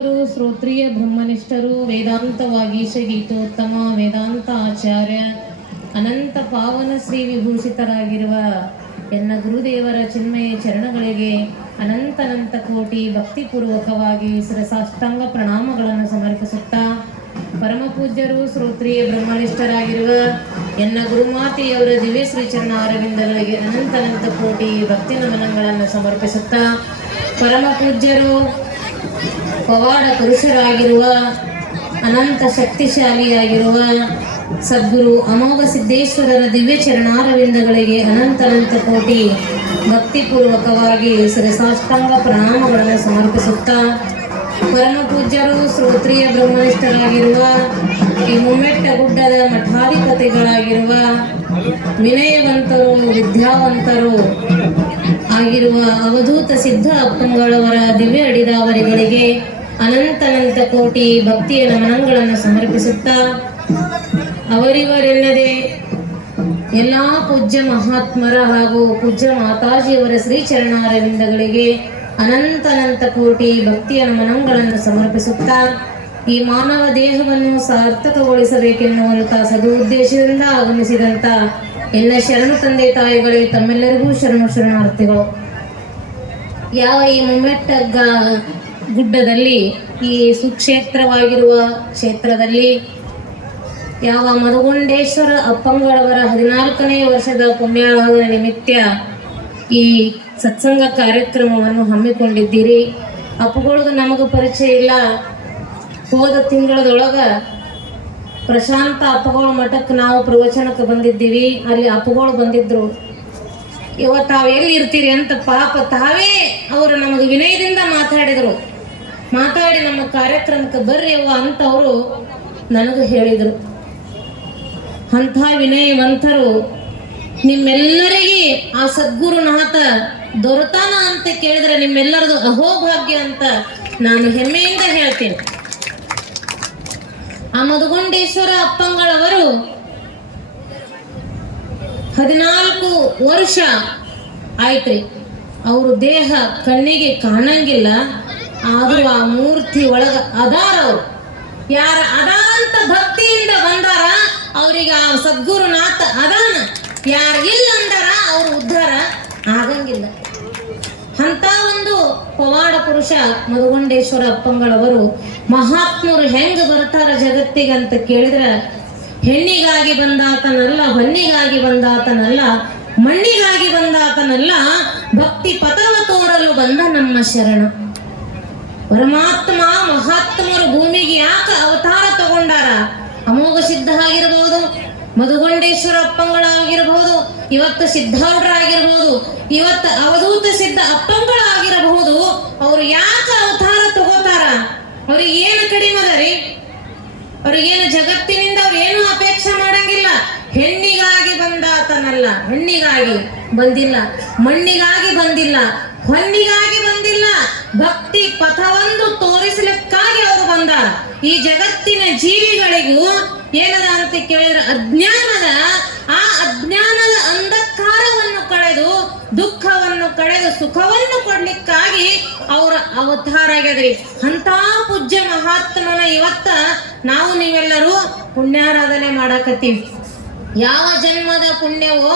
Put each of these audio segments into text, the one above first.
ಶ್ರೋತ್ರಿಯ ಬ್ರಹ್ಮನಿಷ್ಠರು ವೇದಾಂತವಾಗಿ ಗೀತೋತ್ತಮ ವೇದಾಂತ ಆಚಾರ್ಯ ಅನಂತ ಪಾವನ ಶ್ರೀ ವಿಭೂಷಿತರಾಗಿರುವ ಎನ್ನ ಗುರುದೇವರ ಚಿನ್ಮಯ ಚರಣಗಳಿಗೆ ಅನಂತ ಕೋಟಿ ಭಕ್ತಿಪೂರ್ವಕವಾಗಿ ಶಿರಸಾಷ್ಟಾಂಗ ಪ್ರಣಾಮಗಳನ್ನು ಸಮರ್ಪಿಸುತ್ತಾ ಪರಮ ಪೂಜ್ಯರು ಶ್ರೋತ್ರಿಯ ಬ್ರಹ್ಮನಿಷ್ಠರಾಗಿರುವ ಎನ್ನ ಗುರುಮಾತೆಯವರ ದಿವ್ಯ ಶ್ರೀ ಚರಣ ಅರವಿಂದಗಳಿಗೆ ಅನಂತ ಕೋಟಿ ಭಕ್ತಿ ನಮನಗಳನ್ನು ಸಮರ್ಪಿಸುತ್ತಾ ಪರಮ ಪೂಜ್ಯರು ಪವಾಡ ಪುರುಷರಾಗಿರುವ ಅನಂತ ಶಕ್ತಿಶಾಲಿಯಾಗಿರುವ ಸದ್ಗುರು ಅಮೋಘ ಸಿದ್ದೇಶ್ವರರ ದಿವ್ಯ ಚರಣಾರವಿಂದಗಳಿಗೆ ಅನಂತ ಕೋಟಿ ಭಕ್ತಿಪೂರ್ವಕವಾಗಿ ಶಿರಸಾಷ್ಟಾಂಗ ಪ್ರಣಾಮಗಳನ್ನು ಸಮರ್ಪಿಸುತ್ತಾ ಪರಮ ಪೂಜ್ಯರು ಶ್ರೋತ್ರಿಯ ಬ್ರಹ್ಮನಿಷ್ಠರಾಗಿರುವ ಈ ಮುಮ್ಮೆಟ್ಟ ಗುಡ್ಡದ ಮಠಾಧಿಪತಿಗಳಾಗಿರುವ ವಿನಯವಂತರು ವಿದ್ಯಾವಂತರು ಆಗಿರುವ ಅವಧೂತ ಸಿದ್ಧ ಅಪ್ಪಂಗಳವರ ದಿವ್ಯ ಅಡಿದಾವರಿಗಳಿಗೆ ಅನಂತ ಕೋಟಿ ಭಕ್ತಿಯ ನಮನಗಳನ್ನು ಸಮರ್ಪಿಸುತ್ತಾ ಅವರಿವರೆಲ್ಲದೆ ಎಲ್ಲ ಪೂಜ್ಯ ಮಹಾತ್ಮರ ಹಾಗೂ ಪೂಜ್ಯ ಮಾತಾಜಿಯವರ ಶ್ರೀಚರಣಾರವಿಂದಗಳಿಗೆ ಅನಂತ ಕೋಟಿ ಭಕ್ತಿಯ ನಮನಗಳನ್ನು ಸಮರ್ಪಿಸುತ್ತಾ ಈ ಮಾನವ ದೇಹವನ್ನು ಸಾರ್ಥಕಗೊಳಿಸಬೇಕೆನ್ನುವಂಥ ಸದುದ್ದೇಶದಿಂದ ಆಗಮಿಸಿದಂಥ ಎಲ್ಲ ಶರಣು ತಂದೆ ತಾಯಿಗಳೇ ತಮ್ಮೆಲ್ಲರಿಗೂ ಶರಣಾರ್ಥಿಗಳು. ಯಾವ ಈ ಮುಮ್ಮೆಟ್ಟಗ್ಗ ಗುಡ್ಡದಲ್ಲಿ ಈ ಸುಕ್ಷೇತ್ರವಾಗಿರುವ ಕ್ಷೇತ್ರದಲ್ಲಿ ಯಾವ ಮಧುಗುಂಡೇಶ್ವರ ಅಪ್ಪಂಗಳವರ 14ನೇ ವರ್ಷದ ಪುಣ್ಯಾಳನ ನಿಮಿತ್ತ ಈ ಸತ್ಸಂಗ ಕಾರ್ಯಕ್ರಮವನ್ನು ಹಮ್ಮಿಕೊಂಡಿದ್ದೀರಿ. ಅಪ್ಪುಗಳದು ನಮಗೆ ಪರಿಚಯ ಇಲ್ಲ. ಹೋದ ತಿಂಗಳದೊಳಗ ಪ್ರಶಾಂತ ಅಪ್ಪಗಳ ಮಠಕ್ಕೆ ನಾವು ಪ್ರವಚನಕ್ಕೆ ಬಂದಿದ್ದೀವಿ. ಅಲ್ಲಿ ಅಪ್ಪಗಳು ಬಂದಿದ್ರು. ಇವತ್ತು ತಾವು ಎಲ್ಲಿ ಇರ್ತೀರಿ ಅಂತ ಪಾಪ ತಾವೇ ಅವರು ನಮಗೆ ವಿನಯದಿಂದ ಮಾತಾಡಿ ನಮ್ಮ ಕಾರ್ಯಕ್ರಮಕ್ಕೆ ಬರ್ರಿ ಅವ್ವ ಅಂತ ಅವರು ನನಗೆ ಹೇಳಿದರು. ಅಂಥ ವಿನಯವಂತರು ನಿಮ್ಮೆಲ್ಲರಿಗೆ ಆ ಸದ್ಗುರುನಾಥ ದೊರೆತಾನ ಅಂತ ಕೇಳಿದ್ರೆ ನಿಮ್ಮೆಲ್ಲರದು ಅಹೋಭಾಗ್ಯ ಅಂತ ನಾನು ಹೆಮ್ಮೆಯಿಂದ ಹೇಳ್ತೀನಿ. ಆ ಮಧುಗುಂಡೇಶ್ವರ ಅಪ್ಪಂಗಳವರು 14 ವರ್ಷ ಆಯ್ತ್ರಿ. ಅವರು ದೇಹ ಕಣ್ಣಿಗೆ ಕಾಣಂಗಿಲ್ಲ, ಆದ್ರೂ ಆ ಮೂರ್ತಿ ಒಳಗ ಅದಾರ. ಅವರು ಯಾರ ಅದಾರಂತ ಭಕ್ತಿಯಿಂದ ಬಂದಾರ ಅವ್ರಿಗೆ ಆ ಸದ್ಗುರುನಾಥ ಅದಾನ. ಯಾರು ಇಲ್ಲ ಅಂದಾರ ಅವರು ಉದ್ಧಾರ ಆಗಂಗಿಲ್ಲ. ಅಂತ ಒಂದು ಪವಾಡ ಪುರುಷ ಮಧುಗುಂಡೇಶ್ವರ ಅಪ್ಪಂಗಳವರು. ಮಹಾತ್ಮರು ಹೆಂಗ ಬರ್ತಾರ ಜಗತ್ತಿಗಂತ ಕೇಳಿದ್ರ ಹೆಣ್ಣಿಗಾಗಿ ಬಂದಾತನಲ್ಲ, ಹೊನ್ನಿಗಾಗಿ ಬಂದಾತನಲ್ಲ, ಮಣ್ಣಿಗಾಗಿ ಬಂದಾತನಲ್ಲ, ಭಕ್ತಿ ಪಥವ ತೋರಲು ಬಂದ ನಮ್ಮ ಶರಣ ಪರಮಾತ್ಮ. ಮಹಾತ್ಮರು ಭೂಮಿಗೆ ಯಾಕೆ ಅವತಾರ ತಗೊಂಡಾರ? ಅಮೋಘ ಸಿದ್ಧ ಆಗಿರಬಹುದು, ಮಧುಗುಂಡೇಶ್ವರ ಅಪ್ಪಂಗಳಾಗಿರಬಹುದು, ಇವತ್ತು ಸಿದ್ಧಾರೂಢರಾಗಿರಬಹುದು, ಇವತ್ತು ಅವಧೂತ ಸಿದ್ಧ ಅಪ್ಪಂಗಳಾಗಿರಬಹುದು. ಅವರು ಯಾಕೆ ಅವತಾರ ತಗೋತಾರ? ಅವ್ರಿಗೆ ಏನು ಕಡಿಮೆ ಅದ ರೀ? ಅವ್ರಿಗೇನು ಜಗತ್ತಿನಿಂದ ಅವ್ರು ಏನು ಅಪೇಕ್ಷೆ ಮಾಡಂಗಿಲ್ಲ. ಹೆಣ್ಣಿಗಾಗಿ ಬಂದಾತನಲ್ಲ, ಹೆಣ್ಣಿಗಾಗಿ ಬಂದಿಲ್ಲ, ಮಣ್ಣಿಗಾಗಿ ಬಂದಿಲ್ಲ, ಹೊನ್ನಿಗಾಗಿ ಬಂದಿಲ್ಲ, ಭಕ್ತಿ ಪಥವನ್ನು ತೋರಿಸಲಿಕ್ಕಾಗಿ ಅವರು ಬಂದಾರ. ಈ ಜಗತ್ತಿನ ಜೀವಿಗಳಿಗೂ ಏನದ ಅಂತ ಕೇಳಿದ್ರೆ ಅಜ್ಞಾನದ ಅಂಧಕಾರವನ್ನು ಕಳೆದು ದುಃಖವನ್ನು ಕಳೆದು ಸುಖವನ್ನು ಕೊಡ್ಲಿಕ್ಕಾಗಿ ಅವರ ಅವತಾರ ಆಗ್ಯದ್ರಿ. ಅಂತ ಪೂಜ್ಯ ಮಹಾತ್ಮನ ಇವತ್ತ ನಾವು ನೀವೆಲ್ಲರೂ ಪುಣ್ಯಾರಾಧನೆ ಮಾಡಾಕತ್ತೀವಿ. ಯಾವ ಜನ್ಮದ ಪುಣ್ಯವೋ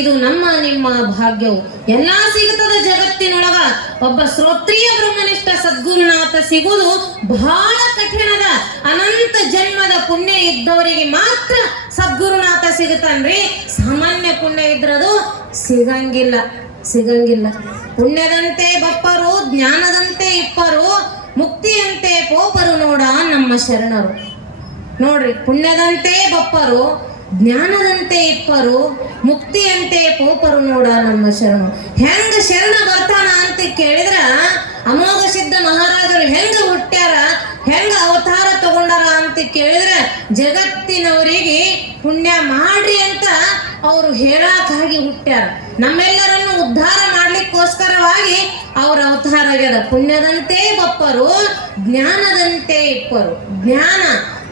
ಇದು ನಮ್ಮ ನಿಮ್ಮ ಭಾಗ್ಯವು. ಎಲ್ಲಾ ಸಿಗುತ್ತದೆ ಜಗತ್ತಿನೊಳಗ. ಒಬ್ಬ ಶ್ರೋತ್ರಿಯ ಬ್ರಹ್ಮನಿಷ್ಠ ಸದ್ಗುರುನಾಥ ಸಿಗುವುದು ಬಹಳ ಕಠಿಣದ. ಅನಂತ ಜನ್ಮದ ಪುಣ್ಯ ಇದ್ದವರಿಗೆ ಮಾತ್ರ ಸದ್ಗುರುನಾಥ ಸಿಗುತ್ತಾನ್ರಿ. ಸಾಮಾನ್ಯ ಪುಣ್ಯ ಇದ್ರದು ಸಿಗಂಗಿಲ್ಲ. ಪುಣ್ಯದಂತೆ ಬಪ್ಪರು, ಜ್ಞಾನದಂತೆ ಇಪ್ಪರು, ಮುಕ್ತಿಯಂತೆ ಪೋಪರು ನೋಡ ನಮ್ಮ ಶರಣರು. ನೋಡ್ರಿ, ಪುಣ್ಯದಂತೆ ಬಪ್ಪರು, ಜ್ಞಾನದಂತೆ ಇಪ್ಪರು, ಮುಕ್ತಿಯಂತೆ ಪೋಪರು ನೋಡ ನಮ್ಮ ಶರಣು. ಹೆಂಗ ಶರಣ ಬರ್ತಾನ ಅಂತ ಕೇಳಿದ್ರ ಅಮೋಘ ಸಿದ್ಧ ಮಹಾರಾಜರು ಹೆಂಗ ಹುಟ್ಟ್ಯಾರ, ಹೆಂಗ ಅವತಾರ ತಗೊಂಡಾರ ಅಂತ ಕೇಳಿದ್ರೆ ಜಗತ್ತಿನವರಿಗೆ ಪುಣ್ಯ ಮಾಡ್ರಿ ಅಂತ ಅವರು ಹೇಳಕ್ಕಾಗಿ ಹುಟ್ಟ್ಯಾರ. ನಮ್ಮೆಲ್ಲರನ್ನು ಉದ್ಧಾರ ಮಾಡ್ಲಿಕ್ಕೋಸ್ಕರವಾಗಿ ಅವ್ರ ಅವತಾರ ಆಗ್ಯದ. ಪುಣ್ಯದಂತೆ ಬಪ್ಪರು, ಜ್ಞಾನದಂತೆ ಇಪ್ಪರು. ಜ್ಞಾನ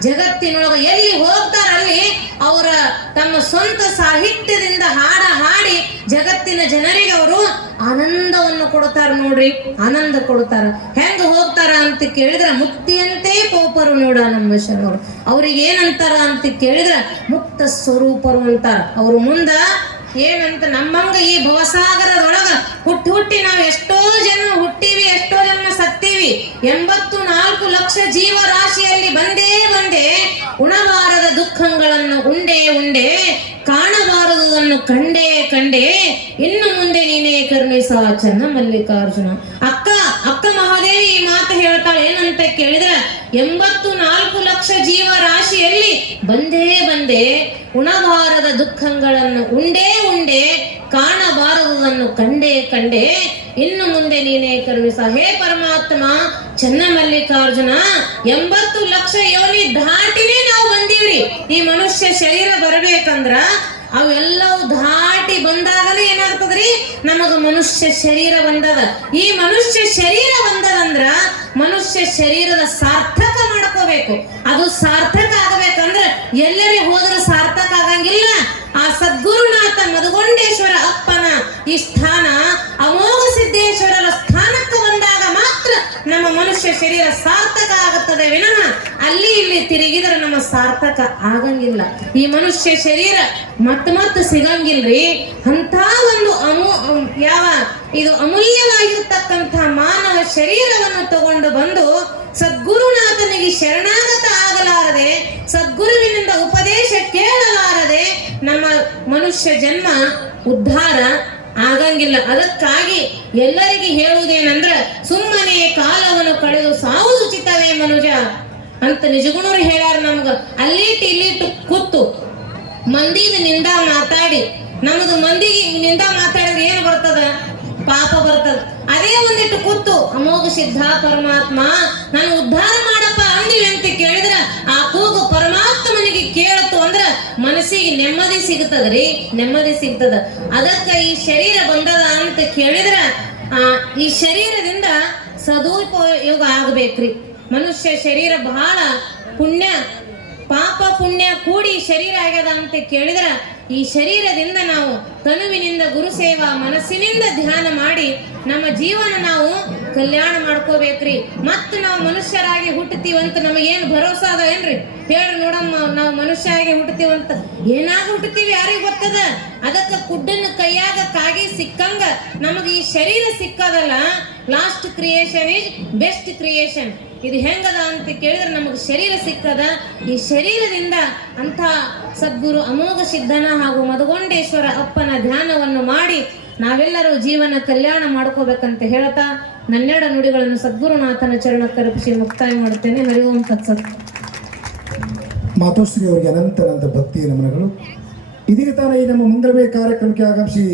ಜಗತ್ತಿನೊಳಗೆ ಎಲ್ಲಿ ಹೋಗ್ತಾರಲ್ಲಿ ಅವರ ತಮ್ಮ ಸ್ವಂತ ಸಾಹಿತ್ಯದಿಂದ ಹಾಡಿ ಜಗತ್ತಿನ ಜನರಿಗೆ ಅವರು ಆನಂದವನ್ನು ಕೊಡುತ್ತಾರೆ. ನೋಡ್ರಿ, ಆನಂದ ಕೊಡುತ್ತಾರೆ. ಹೆಂಗ ಹೋಗ್ತಾರ ಅಂತ ಕೇಳಿದ್ರೆ ಮುಕ್ತಿಯಂತೆ ಪೋಪರು ನೋಡ ನಮ್ಮ ಶರಣರು. ಅವ್ರಿಗೆ ಏನಂತಾರ ಅಂತ ಕೇಳಿದ್ರೆ ಮುಕ್ತ ಸ್ವರೂಪರು ಅಂತಾರ. ಅವ್ರ ಮುಂದ ಏನಂತ ನಮ್ಮಂಗ ಈ ಭವಸಾಗರದೊಳಗ ಹುಟ್ಟಿ ನಾವು ಎಷ್ಟೋ ಜನ್ಮ ಹುಟ್ಟಿವಿ, ಎಷ್ಟೋ ಜನ್ಮ ಸತ್ತೀವಿ. 84 ಲಕ್ಷ ಜೀವರಾಶಿಯಲ್ಲಿ ಬಂದೇ ಉಣಬಾರದ ದುಃಖಗಳನ್ನು ಉಂಡೆ ಕಾಣಬಾರದುದನ್ನು ಕಂಡೇ ಇನ್ನು ಮುಂದೆ ನೀನೇ ಕರುಣಿಸ ಚೆನ್ನ ಮಲ್ಲಿಕಾರ್ಜುನ. ಅಕ್ಕ ಮಹಾದೇವಿ ಈ ಮಾತು ಹೇಳ್ತಾಳೆ. ಏನಂತ ಕೇಳಿದ್ರೆ 84 ಲಕ್ಷ ಜೀವರಾಶಿಯಲ್ಲಿ ಬಂದೇ ಉಣಬಾರದ ದುಃಖಗಳನ್ನು ಉಂಡೆ ಕಾಣಬಾರದುದನ್ನು ಕಂಡೇ ಇನ್ನು ಮುಂದೆ ನೀನೇ ಕರುಣಿಸ. ಹೇ ಪರಮಾತ್ಮ ಚೆನ್ನ ಮಲ್ಲಿಕಾರ್ಜುನ, 80 ಲಕ್ಷ ಯೋನಿ ದಾಟಿನೇ ನಾವು ಬಂದೀವ್ರಿ. ಈ ಮನುಷ್ಯ ಶರೀರ ಬರ್ಬೇಕಂದ್ರ ಅವೆಲ್ಲವೂ ದಾಟಿ ಬಂದಾಗಲೇ ಏನಾಗ್ತದ್ರಿ, ನಮಗ ಮನುಷ್ಯ ಶರೀರ ಬಂದದ. ಈ ಮನುಷ್ಯ ಶರೀರ ಬಂದದಂದ್ರ ಮನುಷ್ಯ ಶರೀರದ ಸಾರ್ಥಕ ಮಾಡ್ಕೋಬೇಕು. ಅದು ಸಾರ್ಥಕ ಆಗಬೇಕಂದ್ರೆ ಎಲ್ಲರಿಗೆ ಹೋದ್ರೆ ಸಾರ್ಥಕ ಆಗಂಗಿಲ್ಲ. ಆ ಸದ್ಗುರುನಾಥ ಮಧುಗೊಂಡೇಶ್ವರ ಅಪ್ಪನ ಈ ಸ್ಥಾನ ಅಮೋಘ ಸಿದ್ದೇಶ್ವರರ ಸ್ಥಾನಕ್ಕೆ ಬಂದಾಗ ಮಾತ್ರ ನಮ್ಮ ಮನುಷ್ಯ ಶರೀರ ಸಾರ್ಥಕ ಆಗುತ್ತದೆ ವಿನಃ ಅಲ್ಲಿ ಇಲ್ಲಿ ತಿರುಗಿದ್ರೆ ನಮ್ಮ ಸಾರ್ಥಕ ಆಗಂಗಿಲ್ಲ. ಈ ಮನುಷ್ಯ ಶರೀರ ಮತ್ತೆ ಸಿಗಂಗಿಲ್ರಿ. ಅಂತ ಒಂದು ಇದು ಅಮೂಲ್ಯವಾಗಿರ್ತಕ್ಕಂಥ ಮಾನವ ಶರೀರವನ್ನು ತಗೊಂಡು ಬಂದು ಸದ್ಗುರುನಾಥನಿಗೆ ಶರಣಾಗತ ಆಗಲಾರದೆ, ಸದ್ಗುರುವಿನಿಂದ ಉಪದೇಶ ಕೇಳಲಾರದೆ ನಮ್ಮ ಮನುಷ್ಯ ಜನ್ಮ ಉದ್ಧಾರ ಆಗಂಗಿಲ್ಲ. ಅದಕ್ಕಾಗಿ ಎಲ್ಲರಿಗೆ ಹೇಳುವುದೇನಂದ್ರ ಸುಮ್ಮನೆ ಕಾಲವನ್ನು ಕಳೆದು ಸಾವುದು ಚಿತ್ತವೇ ಮನುಜ ಅಂತ ನಿಜಗುಣರು ಹೇಳ್ಯಾರ. ನಮ್ಗ ಅಲ್ಲಿಟ್ಟು ಕೂತು ಮಂದಿದ ನಿಂದ ಮಾತಾಡಿ ನಮ್ದು ಮಂದಿಗೆ ನಿಂದ ಮಾತಾಡಿದ್ರೆ ಏನು ಬರ್ತದ? ಪಾಪ ಬರ್ತದ. ಅದೇ ಒಂದಿಟ್ಟು ಕೂತು ಅಮೋಘ ಸಿದ್ಧ ಪರಮಾತ್ಮ ನಾನು ಉದ್ಧಾರ ಮಾಡಪ್ಪ ಅಂದಿವಿ ಅಂತ ಕೇಳಿದ್ರ ಆ ಕೂಗು ಪರಮಾತ್ಮನಿಗೆ ಕೇಳತು ಅಂದ್ರ ಮನಸ್ಸಿಗೆ ನೆಮ್ಮದಿ ಸಿಗ್ತದ್ರಿ, ನೆಮ್ಮದಿ ಸಿಗ್ತದ. ಅದಕ್ಕ ಈ ಶರೀರ ಬಂದದ ಅಂತ ಕೇಳಿದ್ರ ಈ ಶರೀರದಿಂದ ಸದುಪಯೋಗ ಆಗ್ಬೇಕ್ರಿ. ಮನುಷ್ಯ ಶರೀರ ಬಹಳ ಪುಣ್ಯ, ಪಾಪ ಪುಣ್ಯ ಕೂಡಿ ಶರೀರ ಆಗ್ಯದ ಅಂತ ಕೇಳಿದ್ರ ಈ ಶರೀರದಿಂದ ನಾವು ತನುವಿನಿಂದ ಗುರುಸೇವಾ, ಮನಸ್ಸಿನಿಂದ ಧ್ಯಾನ ಮಾಡಿ ನಮ್ಮ ಜೀವನ ನಾವು ಕಲ್ಯಾಣ ಮಾಡ್ಕೋಬೇಕ್ರಿ. ಮತ್ತು ನಾವು ಮನುಷ್ಯರಾಗಿ ಹುಟ್ಟುತ್ತೀವಂತ ನಮಗೇನು ಭರೋಸಾ ಅದ ಏನ್ರಿ? ಹೇಳಿ ನೋಡಮ್ಮ, ನಾವು ಮನುಷ್ಯರಾಗಿ ಹುಟ್ಟುತ್ತೀವಂತ ಏನಾಗ ಹುಟ್ಟುತ್ತೀವಿ ಯಾರಿಗೆ ಗೊತ್ತದ? ಅದಕ್ಕೆ ಕುಡ್ಡನ್ನ ಕೈಯಾಗ ಕಾಗಿ ಸಿಕ್ಕಂಗ ನಮಗೆ ಈ ಶರೀರ ಸಿಕ್ಕದಲ್ಲ. Last creation is best creation. ಇದು ಹೆಂಗದ ಅಂತ ಕೇಳಿದ್ರೆ ನಮಗೆ ಶರೀರ ಸಿಕ್ಕದ. ಈ ಶರೀರದಿಂದ ಅಂತ ಸದ್ಗುರು ಅಮೋಘ ಸಿದ್ಧನ ಹಾಗೂ ಮಧುಗೊಂಡೇಶ್ವರ ಅಪ್ಪನ ಧ್ಯಾನವನ್ನು ಮಾಡಿ ನಾವೆಲ್ಲರೂ ಜೀವನ ಕಲ್ಯಾಣ ಮಾಡ್ಕೋಬೇಕಂತ ಹೇಳ್ತಾ ನನ್ನೆರಡು ನುಡಿಗಳನ್ನು ಸದ್ಗುರುನಾಥನ ಚರಣಕ್ಕರ್ಪಿಸಿ ಮುಕ್ತಾಯ ಮಾಡುತ್ತೇನೆ. ಹರಿ ಓಂ ತತ್ಸತ್. ಮಾತೋಶ್ರೀ ಅವರಿಗೆ ಅನಂತ ಭಕ್ತಿಯ ನಮನಗಳು. ಇದೀಗ ತಾನೇ ಈ ನಮ್ಮ ಮಂಗಳಮಯ ಕಾರ್ಯಕ್ರಮಕ್ಕೆ ಆಗಮಿಸಿ